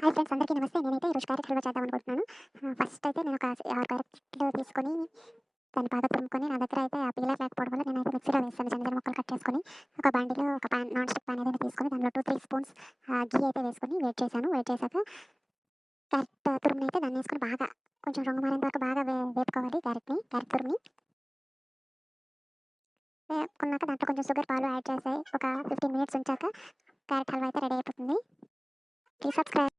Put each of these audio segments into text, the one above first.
Hi friends, అందరికీ నమస్తే. నేనైతే ఈరోజు క్యారెట్ హల్వా చేద్దామనుకుంటున్నాను. ఫస్ట్ అయితే నేను ఒక 6 క్యారెట్లు తీసుకొని దాన్ని బాగా తురుముకొని, నా దగ్గర అయితే ఆ పీలర్ లేకపోవడం వల్ల నేనైతే మిక్సీలో వేస్తాను. చిన్న చిన్న ముక్కలు కట్ చేసుకొని, ఒక బండిలో ఒక పాన్, నాన్ స్టిక్ పాన్ ఏదైనా తీసుకొని దాంట్లో 2, 3 స్పూన్స్ ఘీ అయితే వేసుకొని వేడి చేశాను. వేడి చేశాక క్యారెట్ తురుమునైతే దాన్ని వేసుకొని బాగా కొంచెం రంగు మారేంత వరకు బాగా వేపుకోవాలి. క్యారెట్ తురుముని వేపుకున్నాక దాంట్లో కొంచెం షుగర్, పాలు యాడ్ చేసి ఒక 15 మినిట్స్ ఉంచాక క్యారెట్ హల్వా అయితే రెడీ అయిపోతుంది. Please subscribe.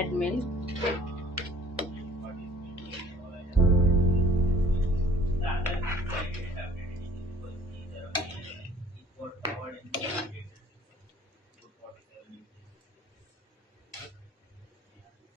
Add milk.